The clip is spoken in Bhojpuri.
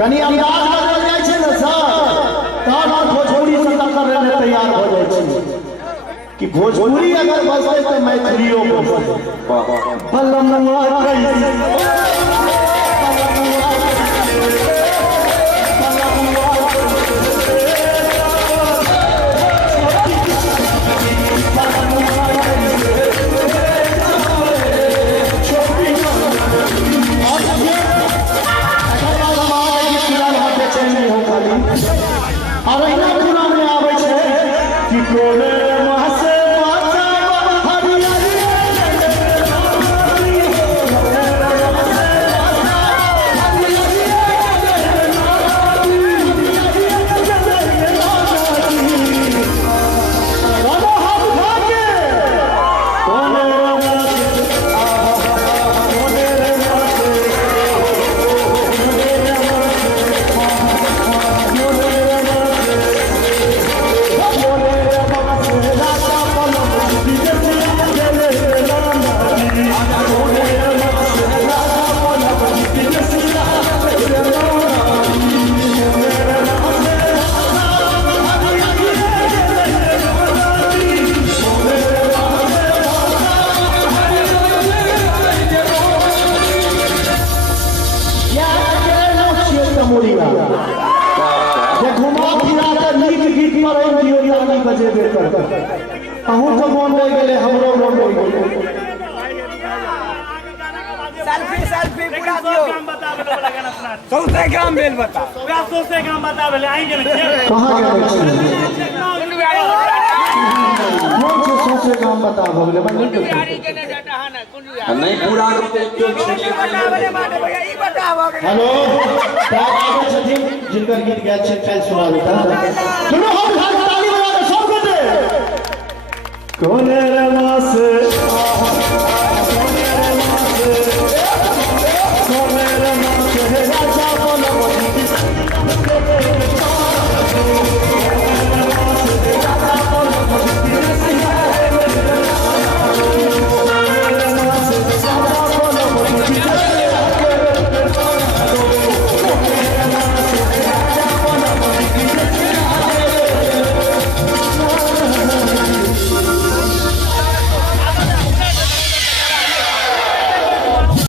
कनी अंदाज बदल जाय छै न सर तहन भोजपुरी से टक्कर लेने तैयार हो जाय छै कि भोजपुरी अगर बजतै त मैथिलियो बजतै बलमुआ कैसे और एना पूरा में आवे छै कि कोने मासे माचा हरियाली घुमा फिरा के नीक गीत पर दियोनी बजेबे करते अहूँ तो मन रह गेले हमरो मन रह गेले सेल्फी पूरा दियो काम बतावे वाला गाना सुना सौसे काम बेल बता पूरा सौसे काम बतावे आएंगे ना कहां गेले कौन से सौसे काम बतावे बन कुंडियारी के ने डाटा है ना कुंडियारी नहीं पूरा बतावे माने भैया ई बतावा हेलो क्या आगे छथिन जिनकर गीत गाय छै काल सुना देता सुनो हम ताली बजा के सब दे कोने